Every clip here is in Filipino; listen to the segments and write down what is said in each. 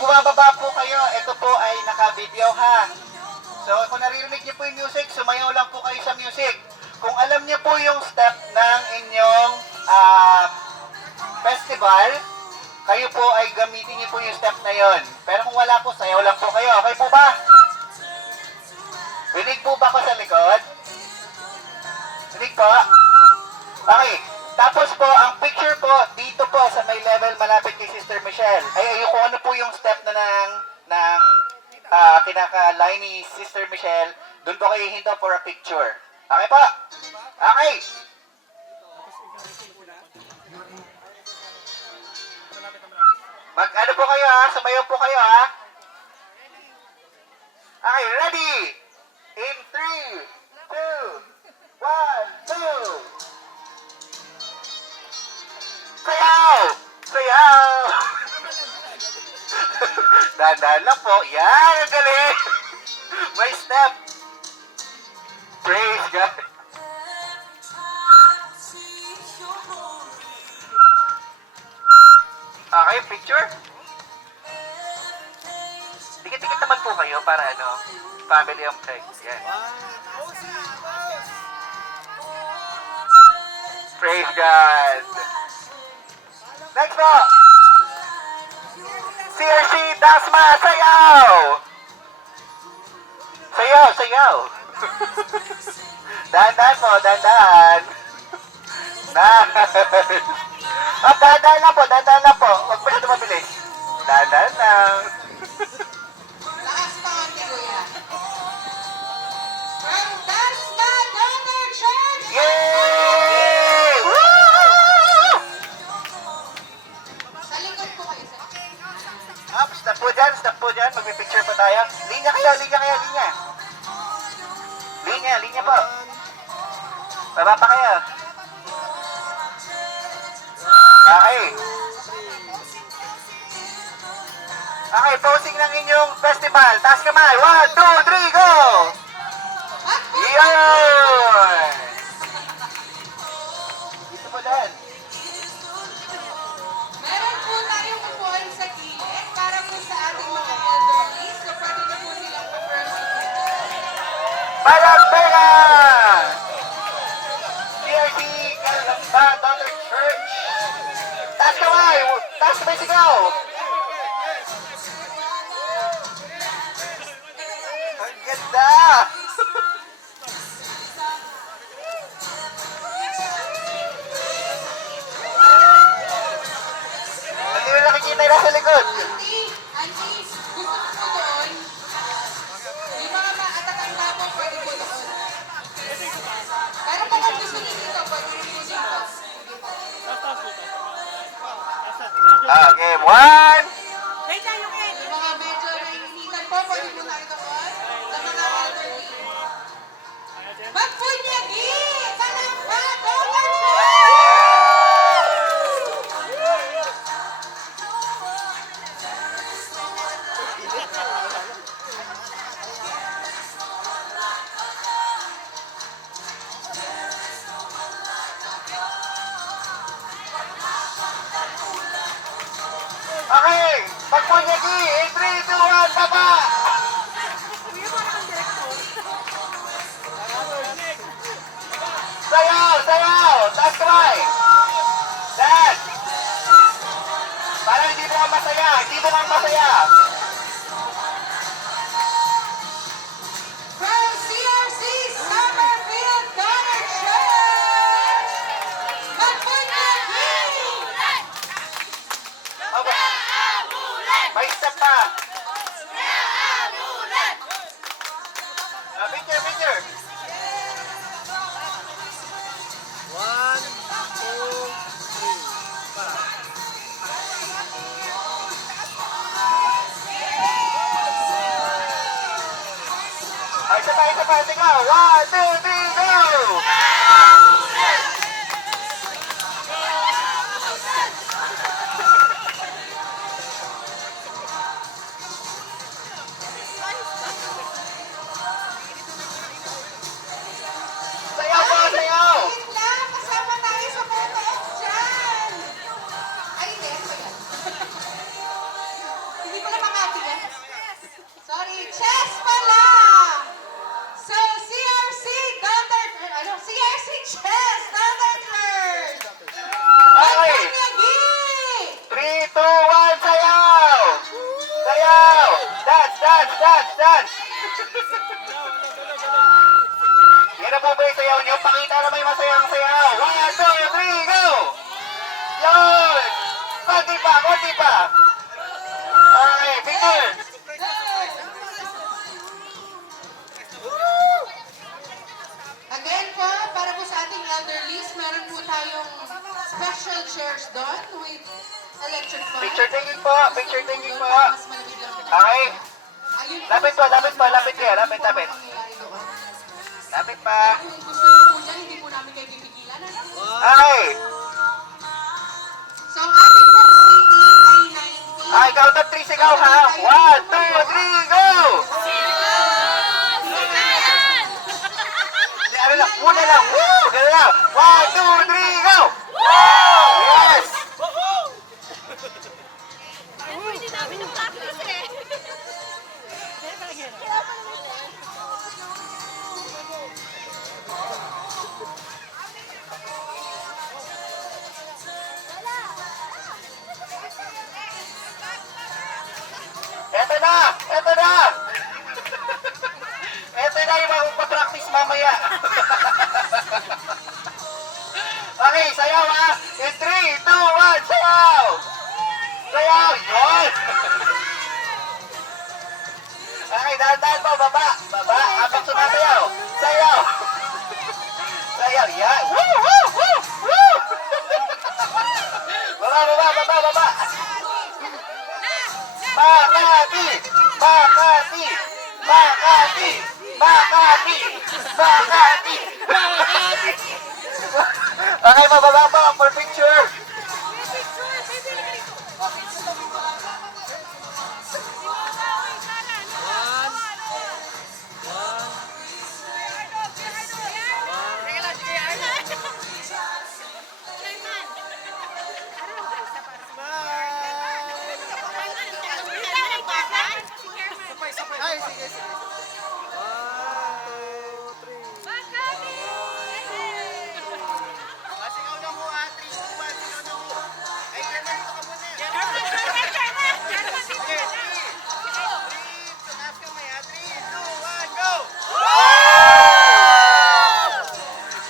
Pag bumababa po kayo, ito po ay naka-video ha. So kung naririnig niyo po yung music, sumayaw lang po kayo sa music. Kung alam niyo po yung step ng inyong festival, kayo po ay gamitin niyo po yung step na yon. Pero kung wala po, sayaw lang po kayo. Okay po ba? Rinig po ba ko sa likod? Rinig po? Okay. Tapos po, ang picture po, dito po sa may level malapit kay Sister Michelle. Ay, kung ano po yung step na ng kinaka-line ni Sister Michelle, doon po kayo hinto for a picture. Okay po? Okay. Mag-ano po kayo ha? Sumayaw po kayo ha? Okay, ready? In 3, 2, 1, 2. Sayaw! Sayaw! Dahan-dahan lang po. Yan! Ang galing! May step. Praise God. Okay, picture? Dikit-dikit naman po kayo para family of Christ. Yan. Praise God. Next po. CRC Dasma, sayaw! Sayaw, sayaw. Dahan-dahan po, dahan-dahan. Dahan-dahan lang po, dahan-dahan lang po. Huwag pa siya mabilis. Dahan-dahan lang. Lakas pa ang Kuya. From Dasma Daughter Church! Yay! Woo! Sa likod po kayo. Stop po dyan, stop po dyan. Magpipicture po tayo. Linya kayo, linya kayo, linya. Linya, linya po. Baba pa kayo. Okay. Okay, posing ng inyong festival. Taas kamay. 1, 2, 3, go! Yun! Dito po dyan. Meron po tayong upuan sa gilid para po sa ating mga elderly. So, pwede na po silang pa-person. Palagpera! CRT Kalamba Daughter Church. Taas kamay! Taas kamay, sigaw! Ang ganda! Hindi mo nakikita yung nasa likod. Auntie, gusto ko po doon. Yung mga maatakang tao, pwede po doon. Pero kung gusto niyo dito, pwede rin po dito. Okay, 1. Yung mga medyo nahihinitan po, pwede po tayo doon. Sa mga elderly. Magpunyagi! Kalamba! Daughter Church! Okay, magpunyagi! In 3, 2, 1, baba! Sayaw! Sayaw! Taas kamay! Dad! Parang hindi mo kang masaya! Hindi mo kang masaya! From CRC Summerfield Daughter Church! Magpunyagi! Okay. May step pa! Picture, picture! 1, 2, 3. Para. Ay, isa pa, sigaw! 1, 2, 3, go! Sayaw po, sayaw! Ayun lang, kasama tayo sa photo op dyan! Ay, hindi, ano ba yan? Hindi pala mga Yan na po ba yung sayaw nyo? Pakita na may masayang sayaw. 1, 2, 3, go! Yun! Konti pa, konti pa. Okay, picture. Again po, para po sa ating elderlies, meron po tayong special chairs doon with electric fan. Picture taking po, picture taking Doon po. para mas malamig lang po. Okay. Ayun Lapit po, lapit po, lapit kayo, lapit, po ang lapit. mangyayari doon. Lapit pa. Kung gusto niyo po dyan, hindi po namin kayo pipigilan. Ano? Okay. So, ang ating pong seating ay 90. Okay, count of 3 sigaw ha. 1, 2, 3, go! Hindi, ano lang, muna lang. Woo! Gano'n lang. 1, 2, 3, go! Yes! Hindi namin na-practice eh. Eto na! Eto na! Eto na yung magpapractice mamaya. Okay, sayaw ha! In 3, 2, 1, sayaw! Sayaw! Yun! Okay, dahan-dahan po, baba! Baba, habang sumasayaw! Sayaw! Sayaw, yan! Woo! Woo! Woo! Woo! Baba, baba, baba, baba! Makati! Makati! Makati! Makati! Makati! Makati! Okay, mababa pa for picture. Ay, sige, sige. 1, 2, 3. Sigaw na mo ha. 3, 2, 1. Sigaw na mo. Ay, ganun ka muna. Sige, 3. 3. Taas kamay ha. 3, 2, 1, go!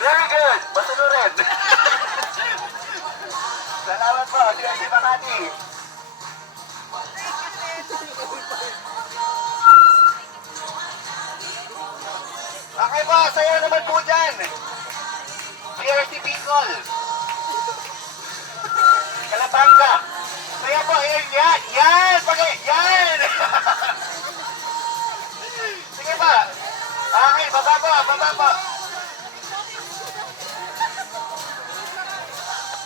Very good. Masunurin. Salamat po. Si Makati. Okay po, sayo naman po dyan. PRC Bicol. Kalabanga. Sayo po, ayan, yan. Yan, pagay, yan. Sige pa. Okay, baba po, baba po.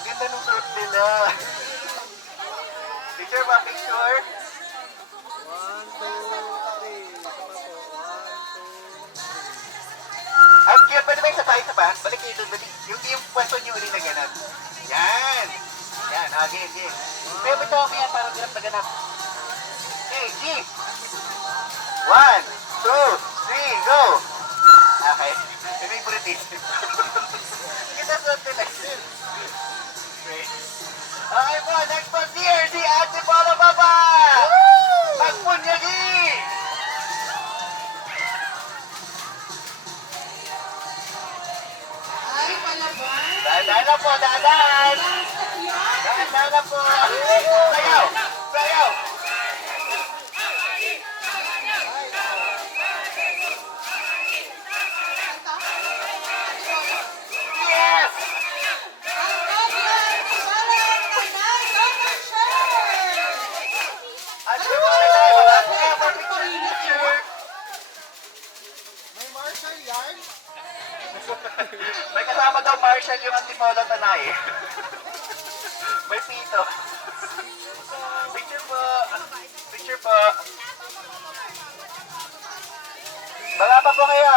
Ganda nung suit nila. Picture ba, picture? 1, 2, 3. Isa pa po. 1, 2, 3. Ang cute, pwede ba isa pa? Balik kayo doon, balik. Yung pwesto niyo ulit na ganun. Yan. Yan, okay, okay. Pero ito ako yan, parang ganap na ganap. Okay, G. 1, 2, 3, go! Okay. Ito yung British. Kita sa nila. Okay. Okay po, next po, si Ate Paula Papa! Magpunyagi! Ay, palaban. Dahan na po, dahan! Dahan na po! Sayaw! Sayaw! Yes! At yung mga tayo, wala po kayo for picture. May Marshall yarn? May kasama daw Marshall yung Antipolo Tanay. May pito. Picture po. Picture po. Bala pa po kayo.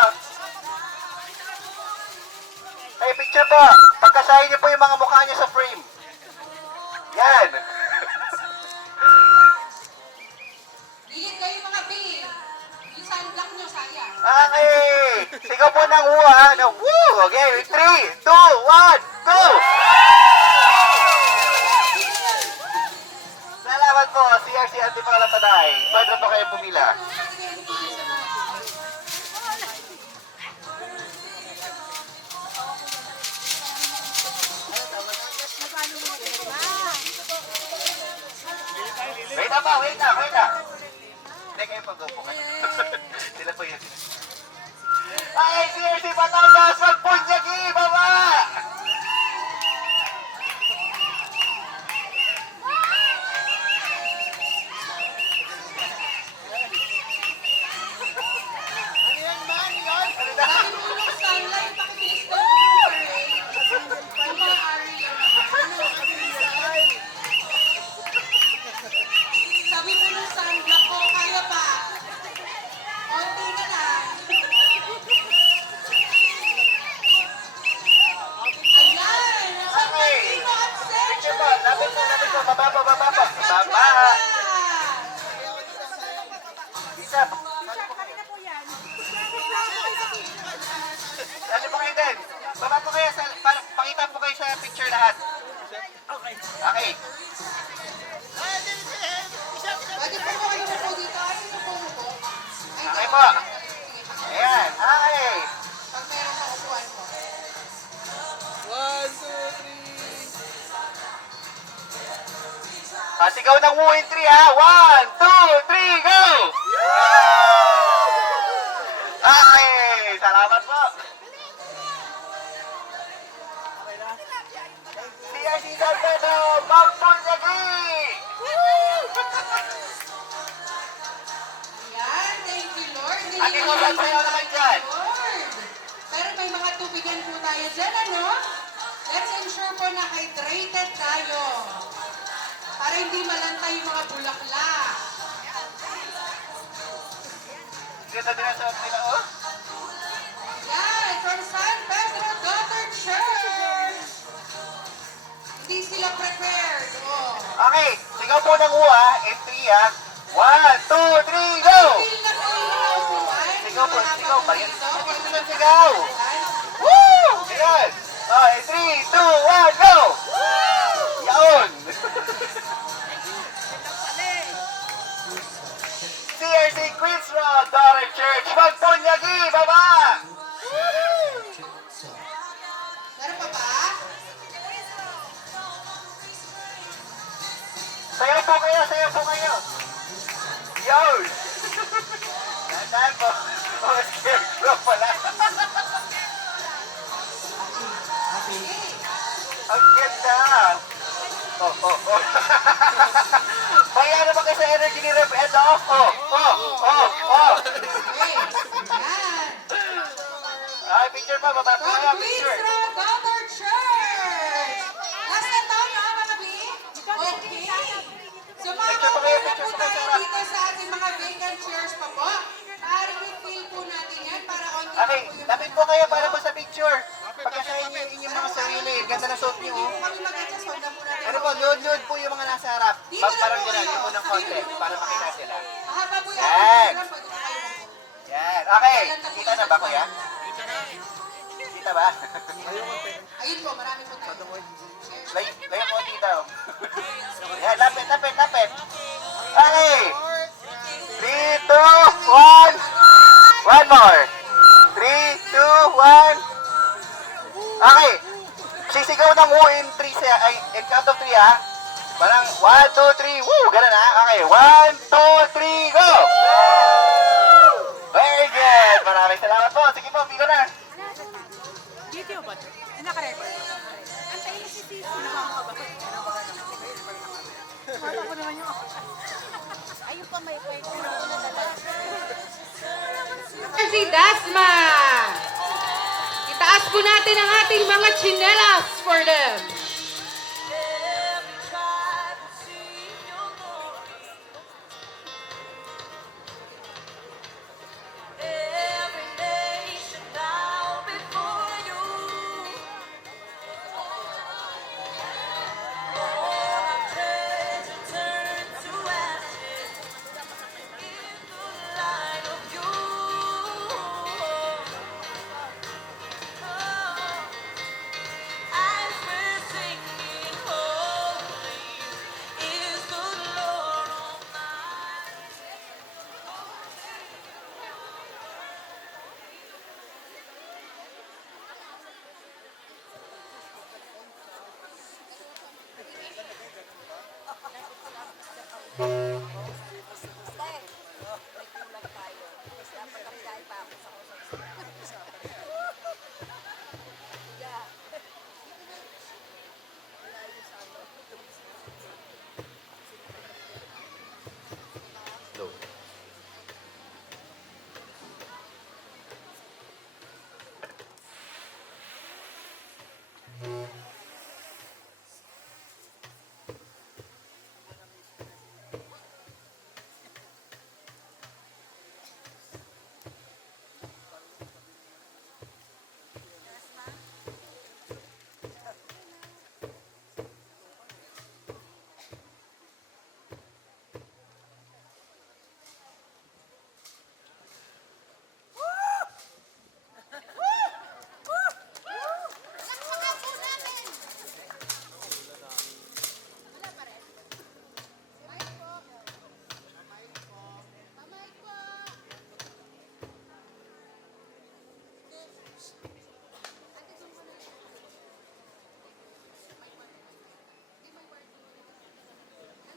Hey, picture po. Pagkasahin niyo po yung mga mukha niyo sa frame. Yan. Gilid kayo mga B. Yung sunblock nyo, sayang. Okay. Sigaw po ng woo ha. Ng woo. Okay. 3, 2, 1, go! Salamat po. CRC Antipolo Tanay. Pwede po kayo pumila. Wait na pa, wait na, wait na. Hindi kayo pag-upo kayo. Sila po yun. Ay, CRC Batangas, magpunyagi, baba! Ano yan, man? Yan? Dahil ulong sunlight, pakibilis daw po, Ray. Yung mga area. Sabi po ng sunblock ko, kaya pa. Konti na lang. Ayan! Ang Okay. Martino at Picture Sergio po, lapit po, baba po, baba po. Baba! Baba! Isa. Ano po kayo din? Baba po kayo, pakita po kayo sa picture lahat. Okay. Pwede po kayo na po dito. Ano na po mo po? Okay po. Ayan, okay. Pag meron pa upuan po. 1, 2, 3. Sigaw ng Woo in 3 ha. 1, 2, 3, go! Okay, salamat po. CRC San Pedro, magpunyagi! Ayan, thank you Lord. Ate ko, sasayaw naman dyan. Lord. Pero may mga tubigan po tayo dyan, ano? Let's ensure po na hydrated tayo. Para hindi malantay yung mga bulaklak. Ganda din ang suot nila, oh. Yan, from San Pedro Daughter Church. Hindi sila prepared. Oh. Okay, sigaw po ng Woo ha. In 3 ha. 1, 2, 3, go! Feel na kayo na upuan. Sigaw po, Mahaba sigaw. po Pagyan, dito. pagyan ng sigaw. Woo! Ayan. Okay, 3, 2, 1, go! Yaon! CRC Queens Road, Daughter Church, magpunyagi, baba! Meron pa ba? Sayaw po kayo, sayaw po kayo. Yaon! Tandaan po. Oh, scarecrow pala. Ang ganda! Oh, oh, oh. Kaya naman kayo sa energy ni Rep Ed, oh, oh, oh, oh, oh. Okay. Yan. Ay, picture pa, baba po From kayo, Queens picture. Road Daughter Church. Last na taon na, mga B? Okay. So mga Picture pa kayo, kapura picture po pa kayo, tayo Sarah. dito sa ating mga vacant chairs pa po. Maaring i-fill po natin yan para onti Okay, po yung lapit po kayo para po sa picture. Pagkasahin niyo yung inyong mga sarili. Ganda na suot niyo, Hindi oh. po kami mag-adjust. Huwag na po natin. Ano po, load po yung mga nasa harap. Dito na Parang po gano'n, kayo. yun po ng konti para makita sila. Mahaba po yung Yan. program. Pwede po kayo. Yan, okay. Kita na ba, kuya? Kita ba? Ayun po, marami po tayo. Layo po dito. Yan, lapit, lapit, lapit. Okay. 3, 2, 1. One more. 3, 2, 1. Okay. Sisigaw ng Woo in 3 siya. Ay, in count of 3 ha. Parang 1, 2, 3. Woo! Ganun ha. Okay. 1, 2, 3, go! Very good. Maraming salamat po. Sige po, pilo na. Video ba? Naka-record. Antayin mo si Tito. Wala ko naman yung... Ayun pa, may kwento na ako nadala. Si Dasma! Itaas po natin ang ating mga chinelas for them. Every nation bow before you. All our treasure turned to ashes in the light of you. As we're Low.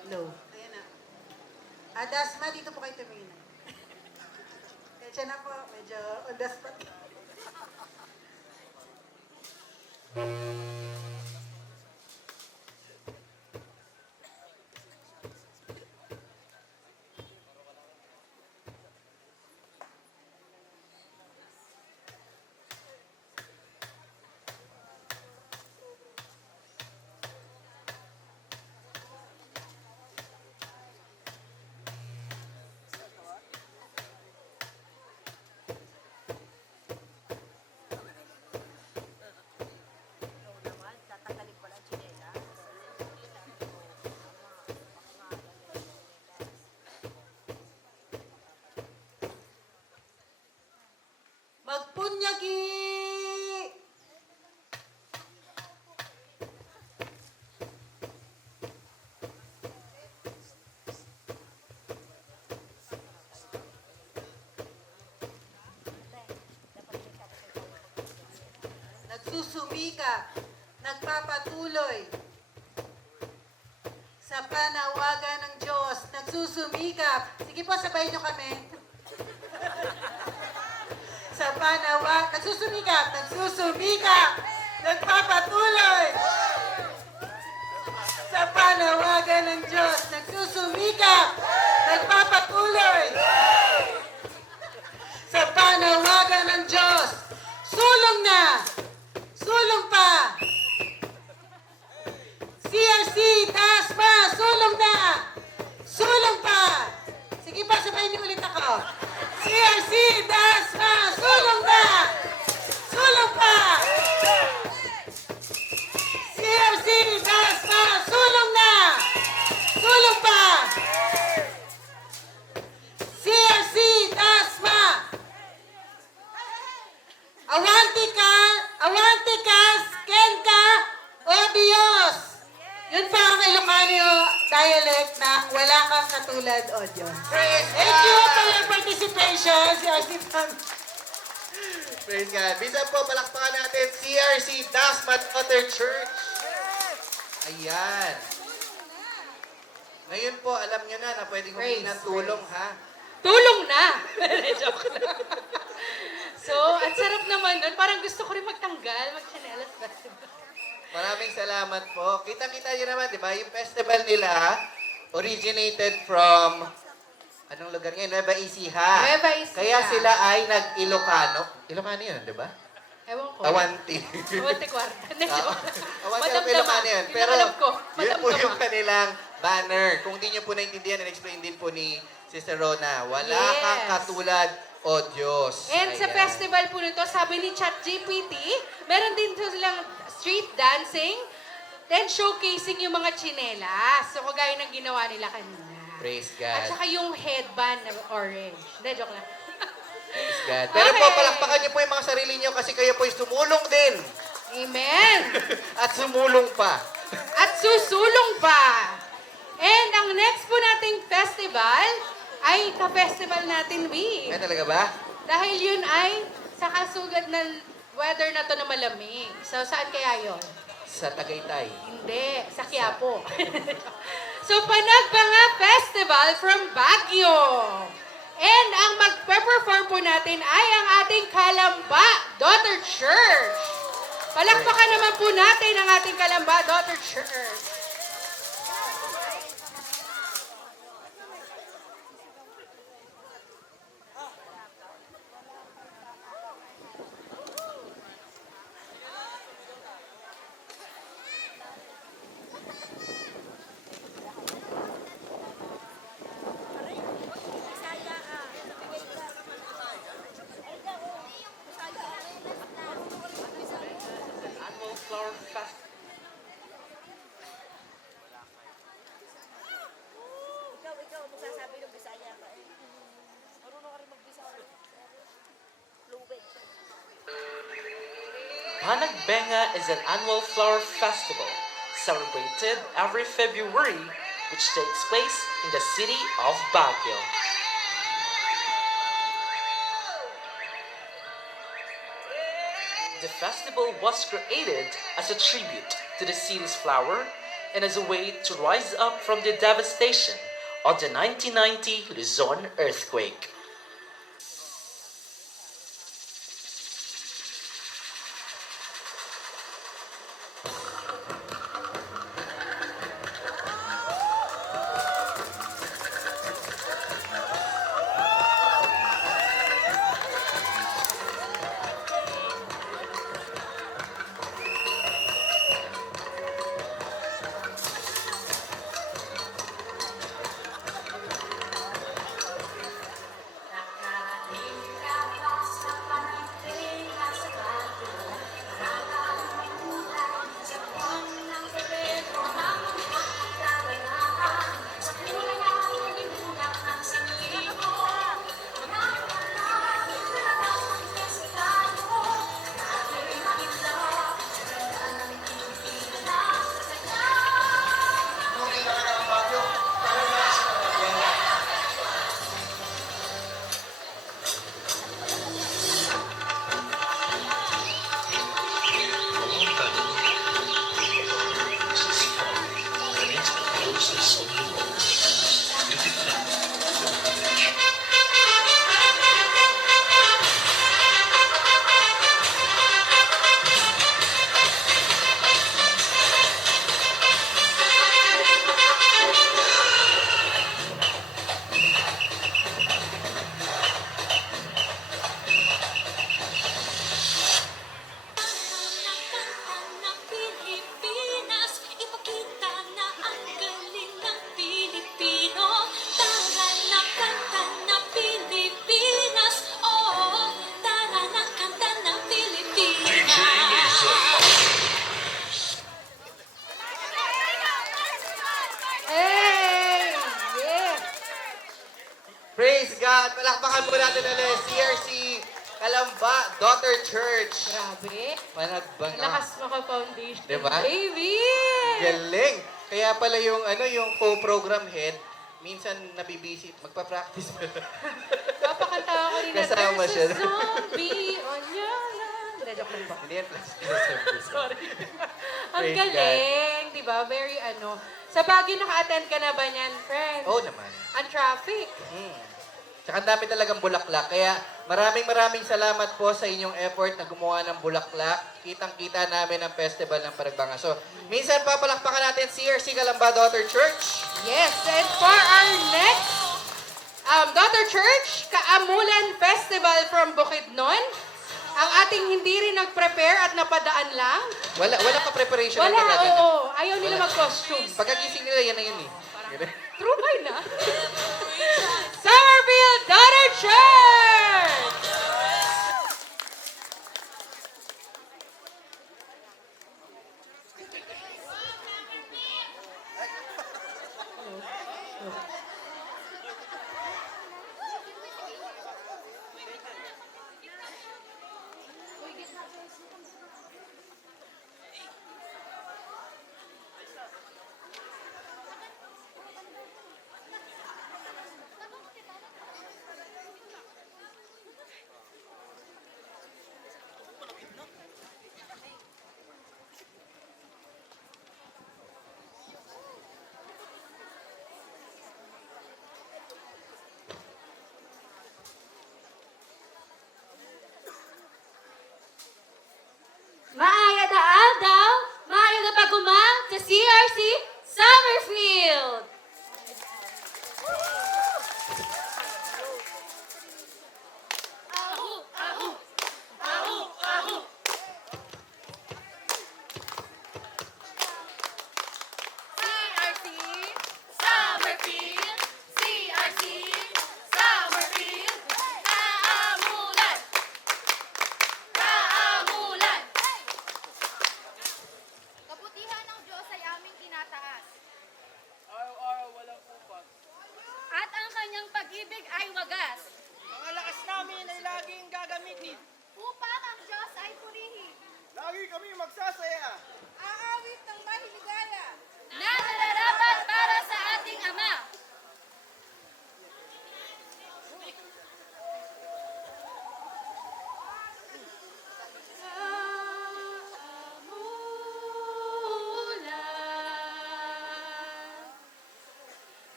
Hello. Ayan na. Dasma, dito po kayo tumingin. Kaya na po, medyo on the spot. Magpunyagi! Nagsusumika, nagpapatuloy sa panawagan ng Diyos, nagsusumikap. Sige po, sabayin nyo kami. Sa nagsusumikap, nagpapatuloy sa panawagan ng Diyos, nagsusumikap, nagpapatuloy sa panawagan ng Diyos. Sulong na, sulong pa. CRC, Dasma, sulong na, sulong pa. Sige pa, sabayin niyo ulit ako. CRC, Dasma, sulong na! Sulong pa! CRC, Dasma, sulong na! Sulong pa! CRC, Dasma! Awantikas, Kenka, o Diyos! Yun pa ang Ilocano dialect na wala kang katulad, o Diyos. Thank you for your participation, CRC Dasma. Praise God. Bisa po, palakpakan natin CRC Dasma Daughter Church. Ayan. Ngayon po, alam nyo na pwedeng humingi ng tulong, ha? Tulong na! Joke lang. So, at sarap naman nun. Parang gusto ko rin magtanggal, mag-chanelas festival. Maraming salamat po. Kita-kita nyo naman, di ba? Yung festival nila originated from, anong lugar ngayon? Nueva Ecija. Nueva Ecija. Kaya sila ay nag-Ilocano. Ilocano yun, di ba? Ewan ko. Awanti. Awanti kwarta. Awanti ang Ilocano yun. Pero alam ko. yun po Madamdama. yung kanilang banner. Kung di nyo po naintindihan, and-explain din po ni Sister Rona, wala Yes. kang katulad, O Diyos. And sa Ayan. festival po nito, sabi ni ChatGPT, meron din silang street dancing, then showcasing yung mga tsinelas. So, kagaya ng ginawa nila kanina. Praise At God. saka yung headband na orange. Hindi, joke lang. Praise God. Pero po, Okay. palakpakan niyo po yung mga sarili niyo kasi kayo po sumulong din. Amen! At sumulong pa. At susulong pa! And ang next po nating festival ay ka-festival natin, We. Ay, talaga ba? Dahil yun ay sa kasugad ng weather na to na malamig. So, saan kaya yon? Sa Tagaytay. Hindi, sa Quiapo. So, Panagbanga Festival from Baguio. And ang magpe-perform po natin ay ang ating Kalamba Daughter Church. Palakpakan naman po natin ang ating Kalamba Daughter Church. Panagbenga is an annual flower festival celebrated every February, which takes place in the city of Baguio. The festival was created as a tribute to the city's flower and as a way to rise up from the devastation of the 1990 Luzon earthquake. ng Pilipinas, ipakita na ang galing ng Pilipino. Tara na kanta ng Pilipinas, oo, tara na kanta ng Pilipinas. Hey! Yeah! Praise God! Palakpakan po natin ulit. CRC Kalamba Daughter Church. Grabe. Panagbanga. Lakas maka-foundation. Diba? Baby! Galing! Kaya pala yung yung co-program head, minsan nabibisi, magpa-practice pa. Papakanta ako rin na, Kasama "There's siya. a zombie on your land." Joke lang ba? Hindi yan plastic service. Sorry. Ang Praise galing, di ba? Very Sa Baguio, naka-attend ka na ba niyan, friend? Oo naman. Ang traffic. Tsaka ang dami talagang bulaklak. Kaya maraming salamat po sa inyong effort na gumawa ng bulaklak. Kitang-kita namin ang festival ng Paragbanga. So, minsan papalakpakan natin CRC Kalamba Daughter Church. Yes, and for our next Daughter Church, Kaamulan Festival from Bukidnon. Ang ating hindi rin nag-prepare at napadaan lang. Wala ka preparation. Wala, oo. Ayaw nila Wala. mag-costume. Pagkagising nila, yan na yun eh. Ganun. True boy na. Summerfield Daughter Church! Maayad na aldaw, maayad na paguma sa CRC Summerfield. CRC Summerfield, CRC Summerfield, Kaamulan, Kaamulan. Kabutihan ng Diyos ay aming tinataas. Araw-araw walang upas. At ang kanyang pag-ibig ay wagas. Mga lakas namin ay laging gagamitin. Upang ang Diyos ay purihin. Lagi kami magsasaya. Aawit ng mahiligaya. Na nararapat para sa ating Ama.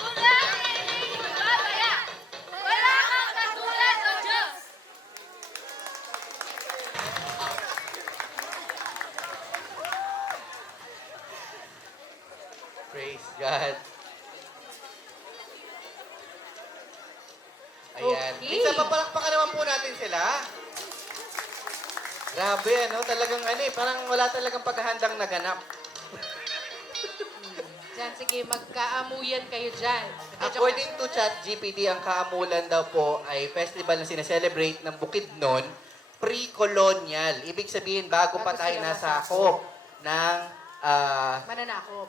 Unang hindi magbabaya. Wala kang katulad, O Diyos. Praise God. Ayan. Okay. Minsan papalakpakan naman po natin sila. Grabe, ano? Talagang ano eh, parang wala talagang paghahandang naganap. Diyan, sige, magkaamuyan kayo dyan. According to ChatGPT, ang Kaamulan daw po ay festival na sineselebrate ng Bukidnon pre-colonial. Ibig sabihin, bago pa Bago tayo sila nasakop ng Mananakop.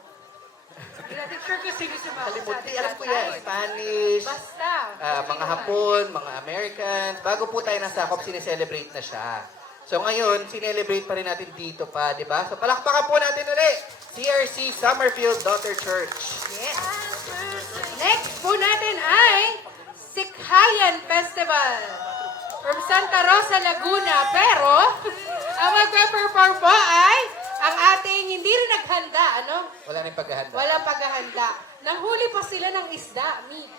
Hindi natin sure kung sino sumakot. kalimutan. Alam ko yan, Spanish, Basta. mga Hapon, mga Americans. Bago po tayo nasakop, sineselebrate na siya. So ngayon, sinelebrate pa rin natin dito pa, di ba? So palakpakan po natin ulit. CRC Summerfield Daughter Church. Yes. Next po natin ay Sikhayan Festival from Santa Rosa, Laguna. Pero, ang magpe-perform po ay ang ating hindi rin naghanda, ano? Wala nang paghahanda. Walang paghahanda. Nanghuli pa sila ng isda, meat.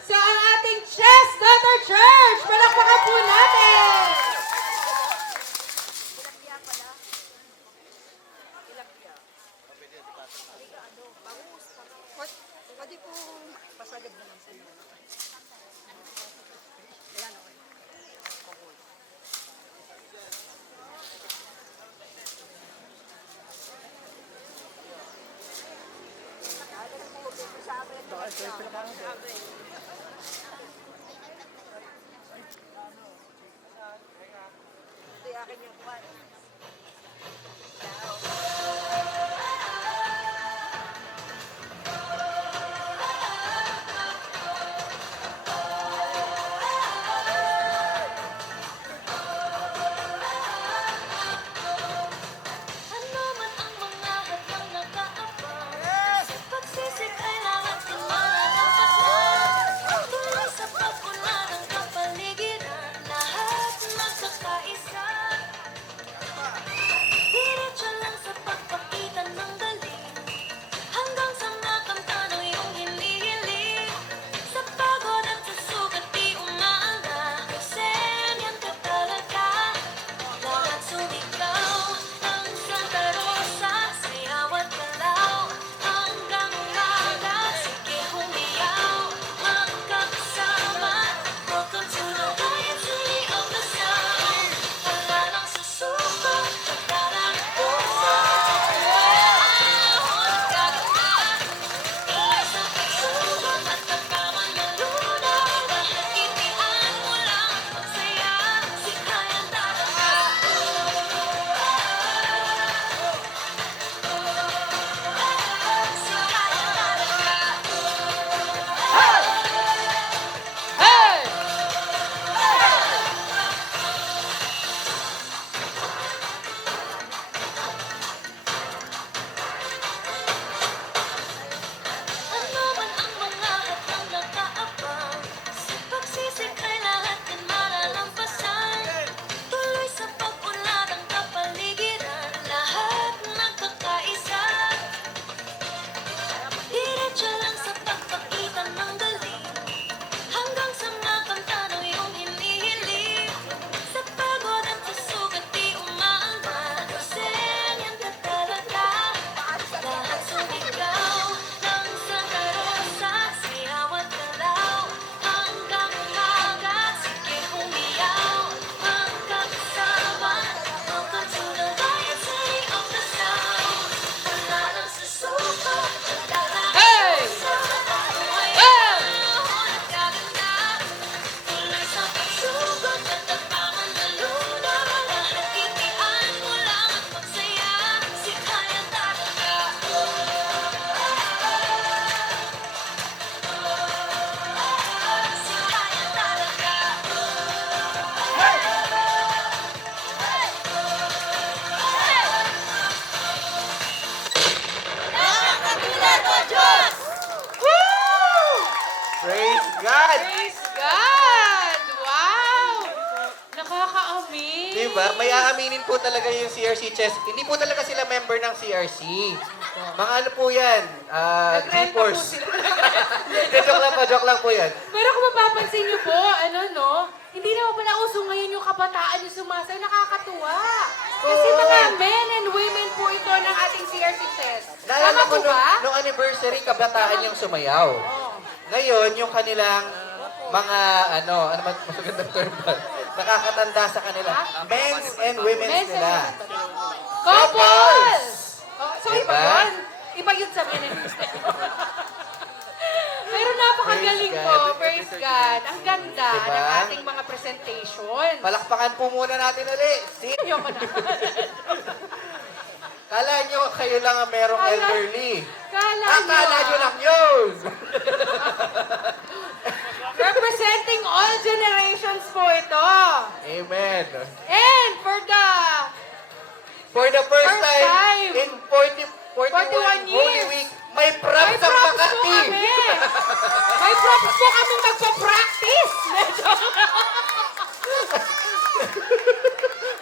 So, ang ating Chess Daughter Church, palakpakan po natin! Pwede po pasagad naman sa iyo. Ayan, okay. Ito akin yung kwan. Ano man ang mga hadlang nakaabang, sa pagsisik kailangan mananampasan. Tuloy sa pagpula ng kapaligiran, lahat magkakaisa. Diretso lang ba? May aaminin po talaga yung CRC Chess. Hindi po talaga sila member ng CRC. Mga ano po yan? Nagrenta po G-Force. sila. Joke lang po yan. Pero kung mapapansin niyo po, hindi naman pala uso ngayon yung kabataan yung sumasay. Nakakatuwa. Kasi Oo. mga men and women po ito ng ating CRC Chess. Naalala Tama ko po ba? nung anniversary, kabataan yung sumayaw. Ngayon, yung kanilang mga, ano mas magandang term ba? Nakakatanda sa kanila. Men's and women's Men's and nila. women's. Couples! Oh, so iba Diba? yun. Iba yun sa men and women. Pero napakagaling Praise po. God. Praise God. Ang ganda Diba? ng ating mga presentation. Palakpakan po muna natin ulit. Ayoko na. Kala nyo, kayo lang ang merong Kala- elderly. Kala nyo lang yun. Representing all generations po ito. Amen. And for the First First time, time. in 41 41 Holy years. Week, may may props ang props po Makati. kami. May props po kami magpa-practice. Medyo.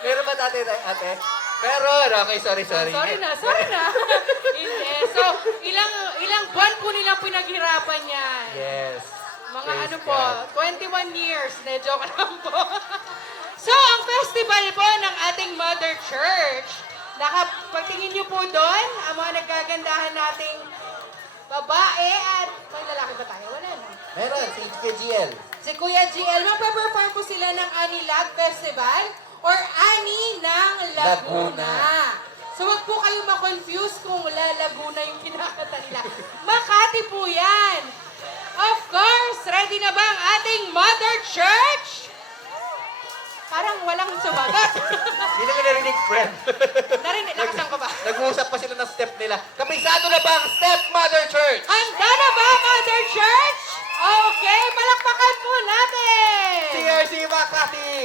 Meron ba ate? Meron. Okay, sorry. Sorry na. Hindi. So, ilang buwan po nilang pinaghirapan yan. Yes. Mga Praise ano po, God. 21 years. Joke lang po. So, ang festival po ng ating Mother Church, pagtingin niyo po doon, ang mga nagagandahan nating babae at may lalaki ba tayo? Wala na. Meron, si KGL. Si Kuya GL, magpe-perform po sila ng Anilag Festival or Ani ng Laguna. So wag po kayo ma-confuse kung La Laguna yung kinakanta nila. Makati po yan. Of course, ready na ba ang ating Mother Church? Parang walang sumagot. Hindi naman narinig, friend. Narinig, nakasang ko ba? Nag-uusap pa sila ng step nila. Kabisado na ba ang Step Mother Church? Handa na ba, Mother Church? Okay, palakpakan po natin! CRC Makati!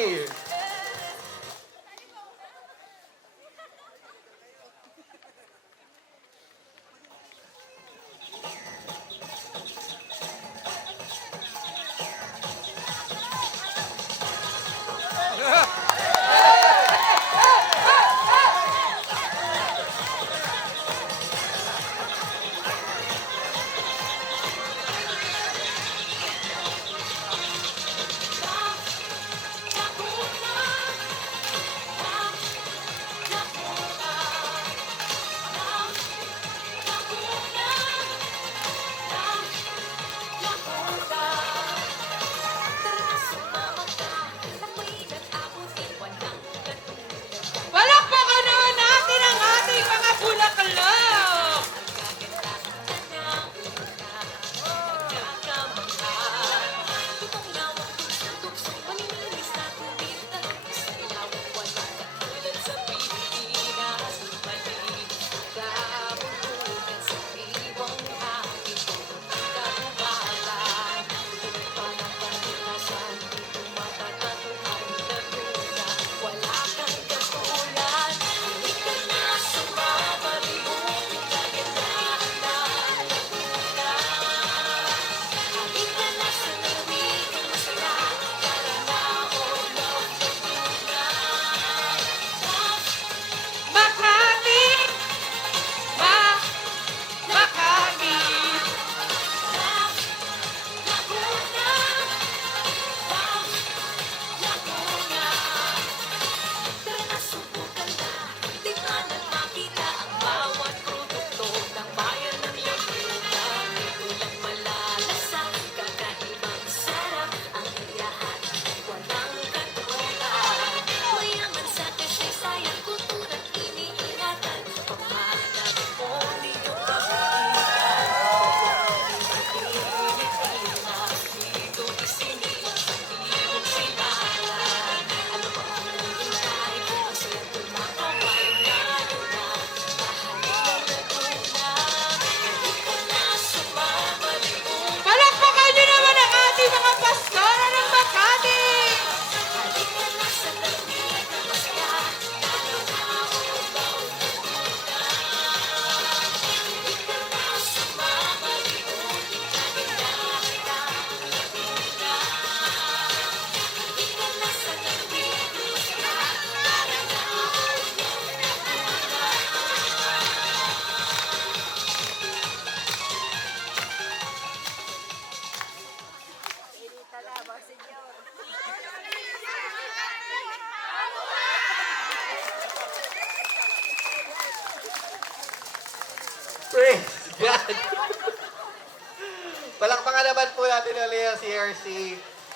naman po natin ulit ang CRC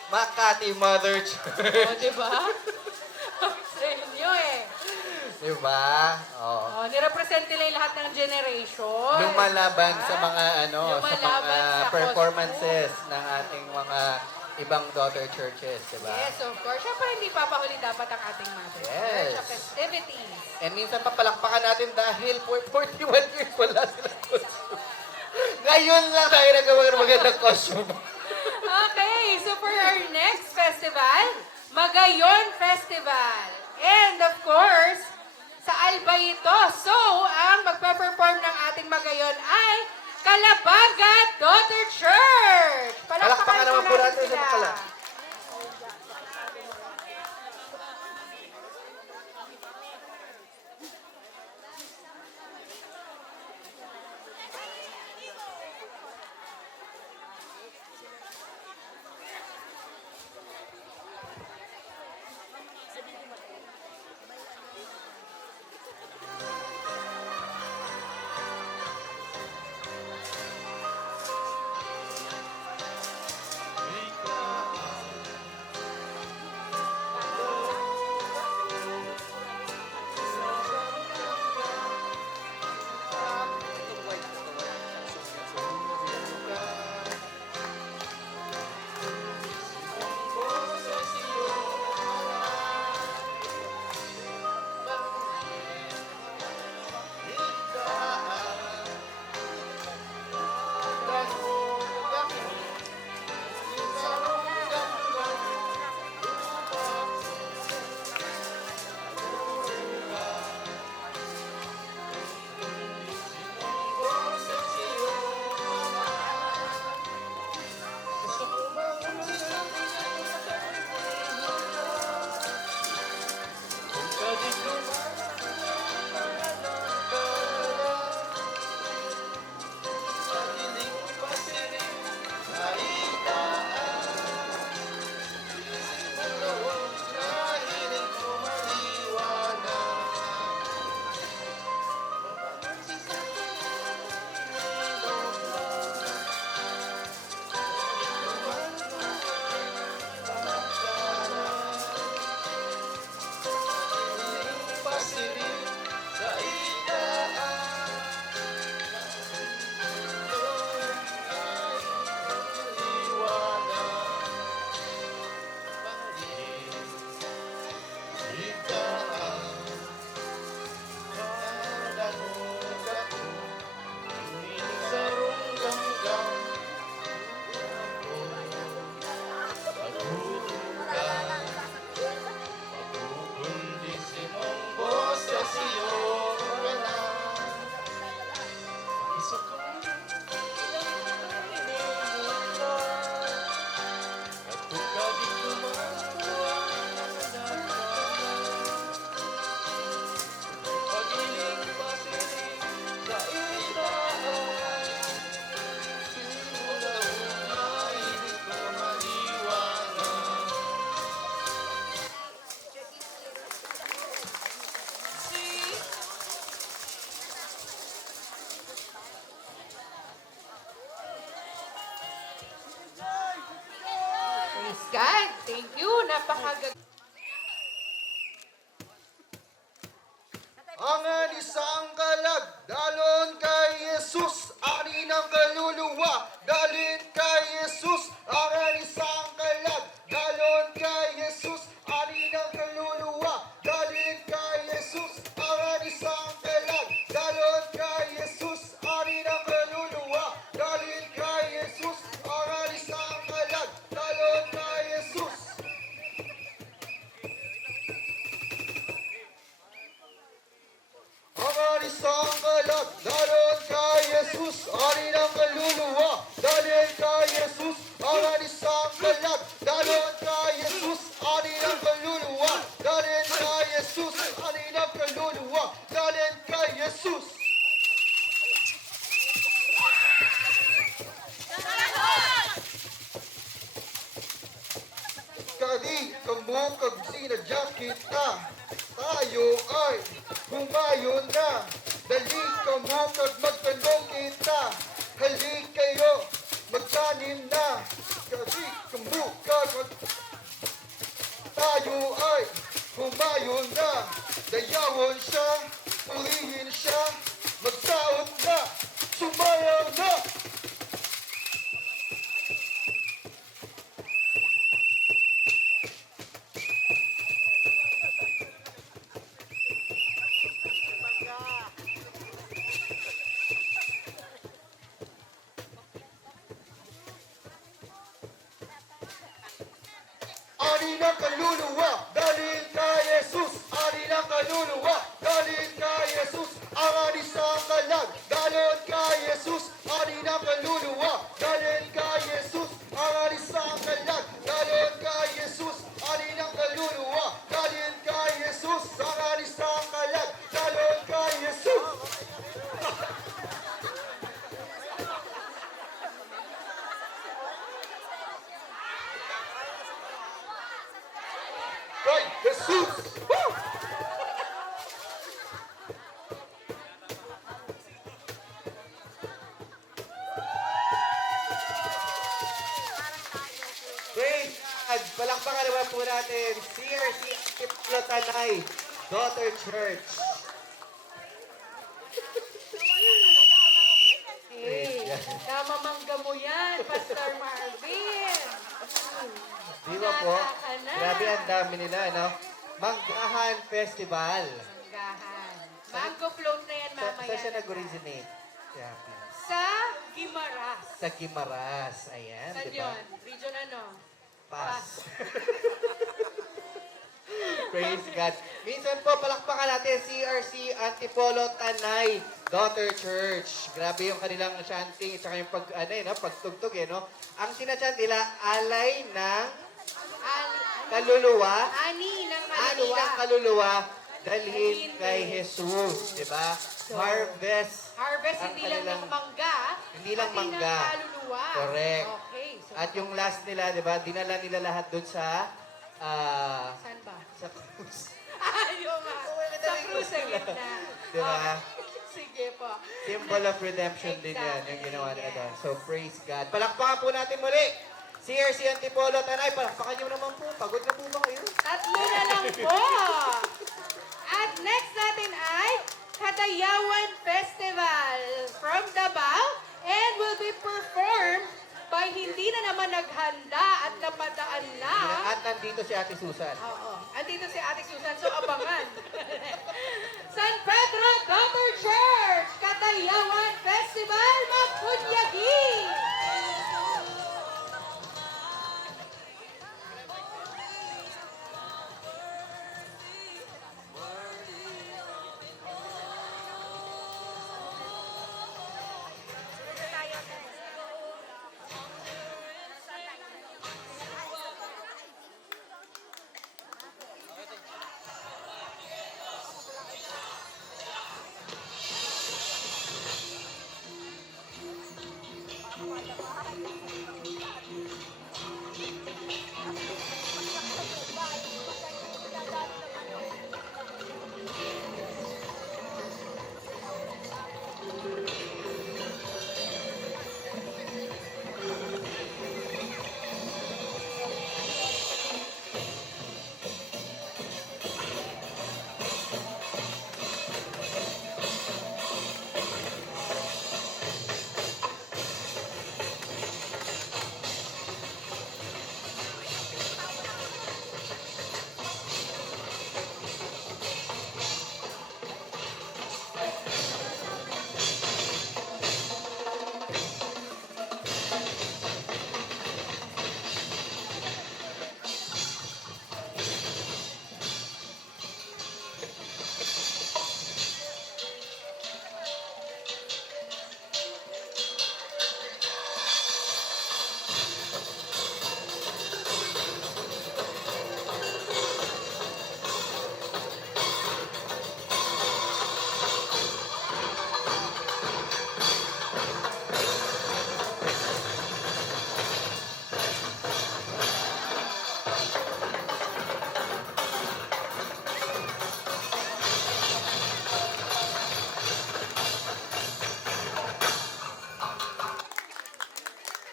Makati Mother Church. O, di ba? Sa inyo eh. Diba? Oo. O, nirepresent nila yung lahat ng generation. Lumalaban Diba? sa mga sa Lumalaban mga sa performances ng ating mga ibang daughter churches, diba? Yes, of course. Siyempre, hindi papahuli dapat ang ating mother Yes. church sa festivities. And minsan papalakpakan natin dahil 41 years wala silang costume. Ngayon lang tayo nagawa ng magandang costume. Okay, so for our next festival, Magayon Festival. And of course, sa Alba ito. So, ang magpe-perform ng ating Magayon ay Calabaga Daughter Church. Palakpakan naman po natin sa sila. Makala. Praise God. Thank you. Napakaganda. Ang isang kalag, dalon kay Jesus, ani ng kaluluwa, dalin kay Jesus. Ang isang kalag, dalon kay Jesus, ani ng kaluluwa, dalin kay Jesus. Ang isang kalag, dalon kay Jesus, ani ng kaluluwa, dalin kay Jesus. Ang isang kalag, dalon kay Jesus. Ang isang kalag, dalon kay Jesus, ani ng kaluluwa, dalin kay Jesus. Ang isang kalag, dalon kay Jesus, ani ng kaluluwa, dalin kay Jesus, ani ng kaluluwa, dalin kay Jesus. Kadi kamukag sinadya kita, tayo ay humayon na. Dali kamukag magtanong kita, halik kayo, magtanong Alalahanin na kasi kumbukas tayo ay humayon na. Dayawon siya, purihin siya, magsaot na, sumayaw na. Ari ng kaluluwa, dalhin kay Jesus. Ari ng kaluluwa, dalhin kay Jesus. Ang ari sa kalag, dalhin kay Jesus. Ari ng kaluluwa, dalhin kay Jesus. Ang ari sa kalag, dalhin kay Jesus. Ari ng kaluluwa, dalhin kay Jesus. Ang ari sa kalag, dalhin kay Jesus. Kay Jesus! Woo! Praise God! Palakpakan naman po natin, CRC Tiplotanay, Daughter Church. Hey, namamangga mo yan, Pastor Marvin. Di ba po? Binata ka na. Grabe ang dami nila, no? Manggahan Festival. Manggahan. Mango float na yan mamaya. Saan siya nag-originate? Si Happy. Sa Gimaras. Sa Guimaras. Ayan, Saan di ba? yun? Region ano? Pass. Praise God. Minsan po, palakpakan natin CRC Antipolo Tanay Daughter Church. Grabe yung kanilang chanting at saka yung pagtugtog, no? Ang sinachant nila, alay ng kaluluwa, Ani ng ani kaluluwa. ng kaluluwa, dalhin kay Jesus. Diba? Harvest. Harvest, ang hindi lang kanilang- ng mangga. Hindi lang pati mangga. ng kaluluwa. Correct. Okay. So, At yung last nila, di ba, dinala nila lahat dun sa saan ba? sa cruise. Ayaw nga. Sa cruise sa gitna. Di ba? Okay. Sige po. Symbol of redemption din yan, yung ginawa nila Exactly, doon. yes. So, praise God. Palakpakan po natin muli. CRC Antipolo Tanay, palakpakan nyo naman po. Pagod na po ba kayo? Tatlo na lang po. At next natin ay Katayawan Festival from Davao and will be performed by hindi na naman naghanda at napadaan na. At nandito si Ate Susan. Oo. Andito si Ate Susan, so abangan. San Pedro Daughter Church, Katayawan Festival, Magpunyagi!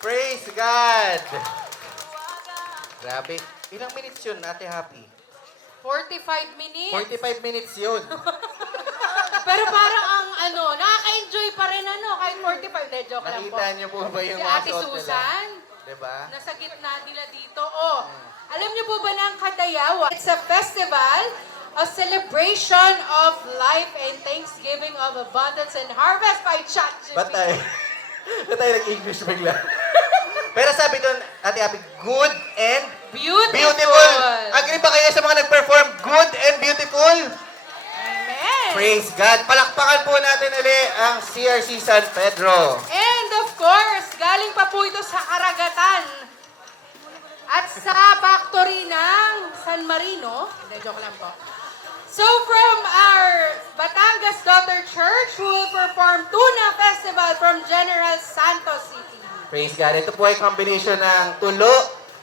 Praise God! Grabe. Ilang minutes yun, Ate Happy? 45 minutes. 45 minutes yun. Pero parang ang nakaka-enjoy pa rin kahit 45. De, joke lang po. Nakita niyo po ba yung Si mga Ate suot nila? Susan, Diba? nasa gitna nila dito. Oh, alam niyo po ba na ang Kadayawan? It's a festival, a celebration of life and thanksgiving of abundance and harvest by ChatGPT. Ba't tayo? Ba't tayo nag-English bigla? Pero sabi doon, Ate Happy, good and beautiful. Agree ba kayo sa mga nag-perform good and beautiful? Amen. Praise God. Palakpakan po natin ulit ang CRC San Pedro. And of course, galing pa po ito sa karagatan at sa factory ng San Marino. Hindi, joke lang po. So from our Batangas Daughter Church, who will perform Tuna Festival from General Santos City. Praise God. Ito po ay combination ng Tulo,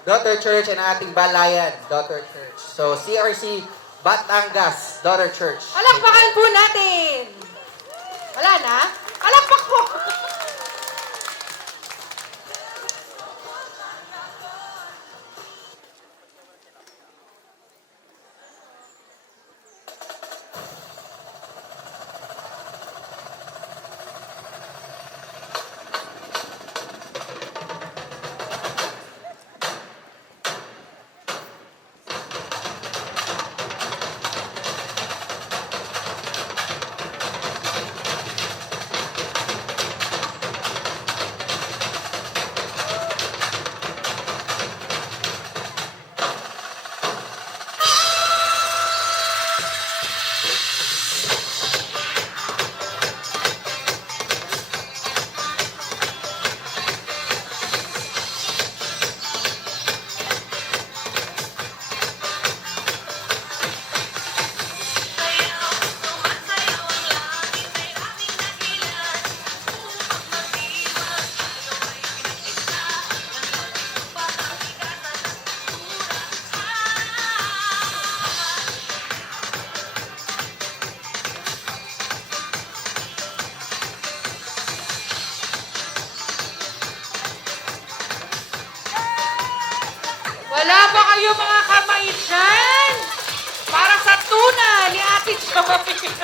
Daughter Church, and ating Balayan, Daughter Church. So, CRC Batangas, Daughter Church. Palakpakan po natin! Wala na? Palakpak po! Wala ba kayo mga kamay dyan? Para sa tuna ni Ate Joy.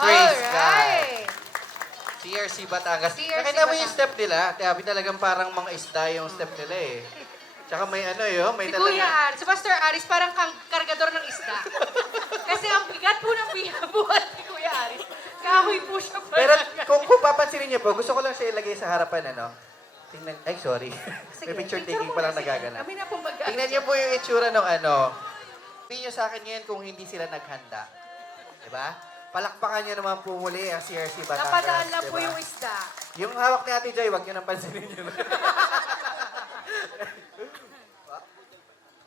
Praise Alright. CRC Batangas. CRC Nakita mo yung Batangas. step nila? Ate Happy, talagang parang mga isda yung step nila eh. Tsaka may may Si Kuya talaga. Aris, si Pastor Aris, parang kargador ng isda. Kasi ang bigat po ng buhat ni Kuya Aris. Kahoy po siya pa. Pero kung papansinin niyo po, gusto ko lang siya ilagay sa harapan, Tingnan, ay sorry. May picture taking pa lang nagaganap. Kami na po Tingnan niyo po yung itsura ng Sabihin niyo sa akin ngayon kung hindi sila naghanda. Diba? Palakpakan niyo naman po muli ang CRC Batangas. Napadaan lang po diba? yung isda. Yung hawak ni Ate Joy, wag niyo nang pansinin yun.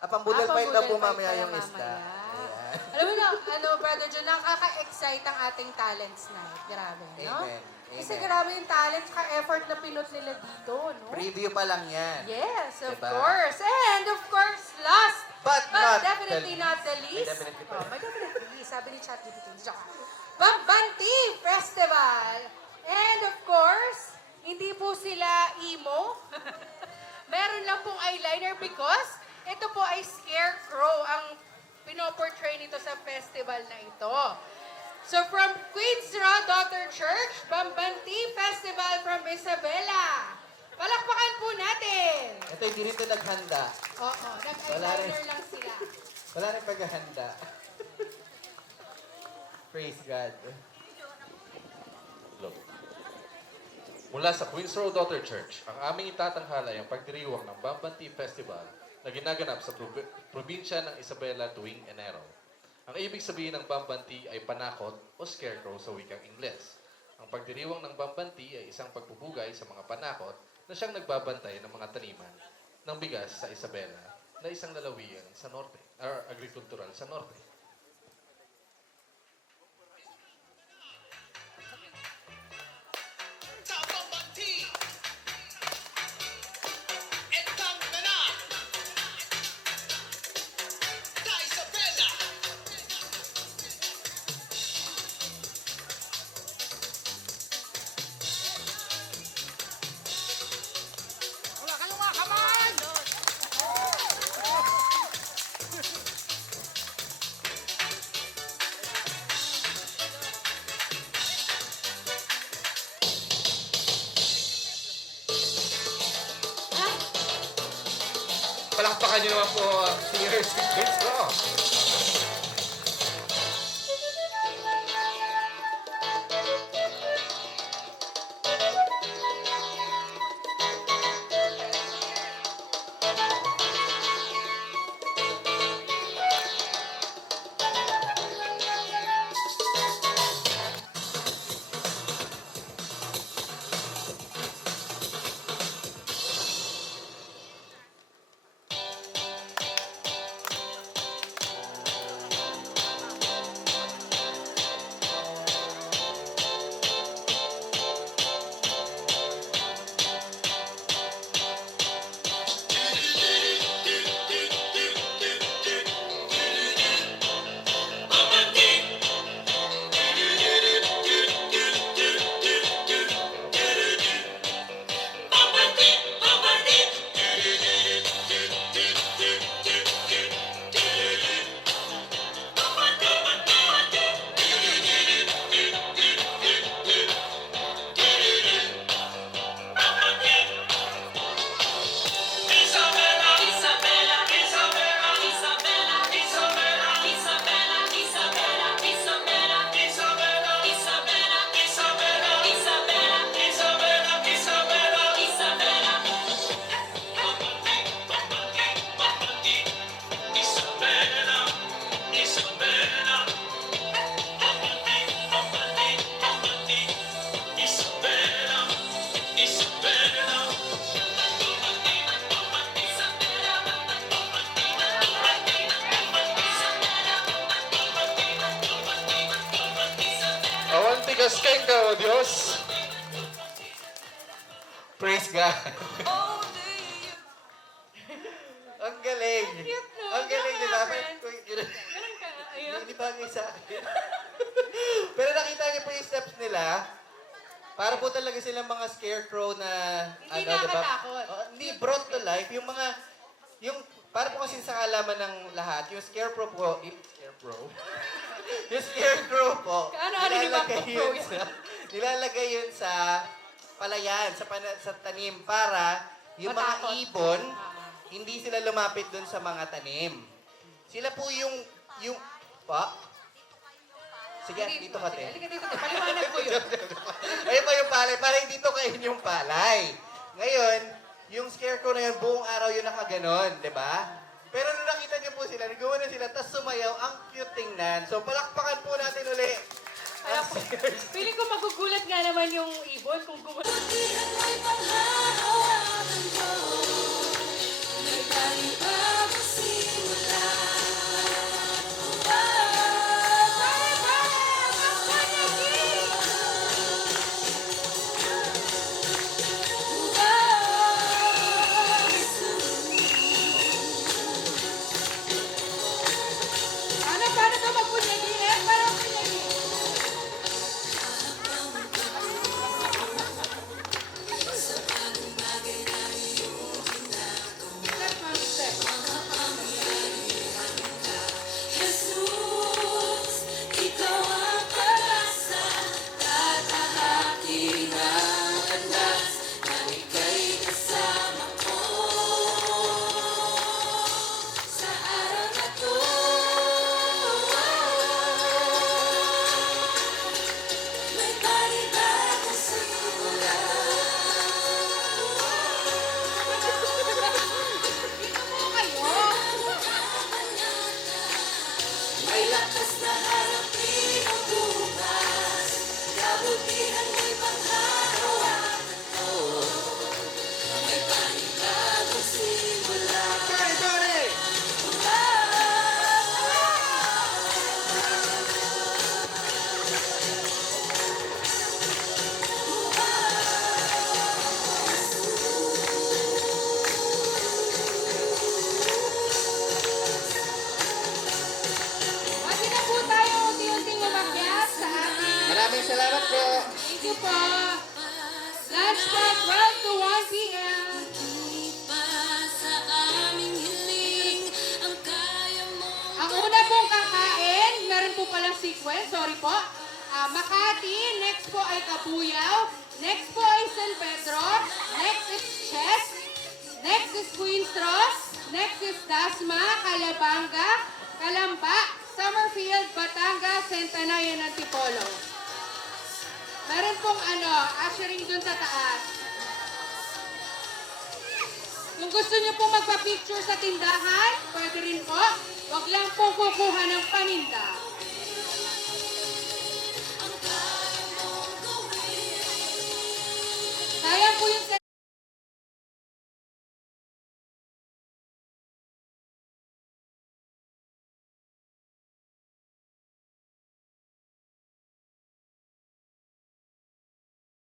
Pambudal pa daw po mamaya yung isda. Ayan. Alam mo na, Brother John, nakaka-excite ang ating talents night. Grabe, no? Amen. Kasi Amen. grabe yung talent, ka-effort na pinot nila dito, no? Preview pa lang yan. Yes, of Diba? course. And of course, last But not definitely the not the least. least. May definitely pa. May definitely least. Sabi ni ChatGPT. Bambanti Festival. And of course, hindi po sila emo. Meron lang pong eyeliner because ito po ay scarecrow ang pinoportray dito sa festival na ito. So from Queens Row Dr. Church, Bambanti Festival from Isabela. Palakpakan po natin. Ito, hindi rin ito naghanda. Oo, Wala rin. nag-eyeliner lang sila. Wala rin paghahanda. Praise God. Hello. Mula sa Queens Row Daughter Church, ang aming itatanghala ang pagdiriwang ng Bambanti Festival na ginaganap sa probinsya ng Isabela tuwing Enero. Ang ibig sabihin ng Bambanti ay panakot o scarecrow sa wikang Ingles. Ang pagdiriwang ng Bambanti ay isang pagpupugay sa mga panakot na siyang nagbabantay ng mga taniman ng bigas sa Isabela na isang lalawigan sa norte, or agrikultural sa norte. Palakpakan niyo naman po ang singers ni Queens Row. Awantigas kenka, o Diyos! Praise God! Ang galing! Cute, no? Ang galing, di ba? Ganun ka, ayun. Hindi bagay sa akin. Pero nakita niyo po yung steps nila. Para po talaga silang mga scarecrow na... Hindi di ba? nakakatakot. Hindi, brought to life. Yung mga... Yung, para po kasi sa kaalaman ng lahat, yung scarecrow po... Yung scarecrow po, Ano-ano ni Ma'am Pro yan? nilalagay yun sa palayan, sa tanim para yung mga Matakot. ibon, hindi sila lumapit dun sa mga tanim. Sila po yung pa? Sige, dito ka, te. Halika dito, te. Paliwanag ko yun. Ayun pa yung palay, para hindi to kayo yung palay. Ngayon, yung scarecrow na yun, buong araw yun nakaganon, di ba? Pero nung nakita niyo po sila, nagawa na sila, tas sumayaw, ang cute tingnan. So, palakpakan po natin uli. Kaya po, feeling ko magugulat nga naman yung ibon kung gumawa. Paano ba magpunyagi? Parang punyagi. Step, ma'am, step. lakas na harapin ang bukas. Kabutihan mo'y panghahawakan ko. May panibagong simula. Pwede na po tayo unti-unting umakyat sa ating... Maraming salamat po. Thank you po. Lunch break from to 1 p.m. Pa sa aming hiling, ang kaya mo. Ang una pong kakain, meron po palang sequence, sorry po. Makati, next po ay Kabuyaw, next po ay San Pedro, next is Chess, next is Queen's Cross, next is Dasma, Calabanga, Calamba, Summerfield, Batangas, Centenario, and Antipolo. Meron pong ushering dun sa taas. Kung gusto niyo po magpa-picture sa tindahan, pwede rin po. Huwag lang po kukuha ng paninda.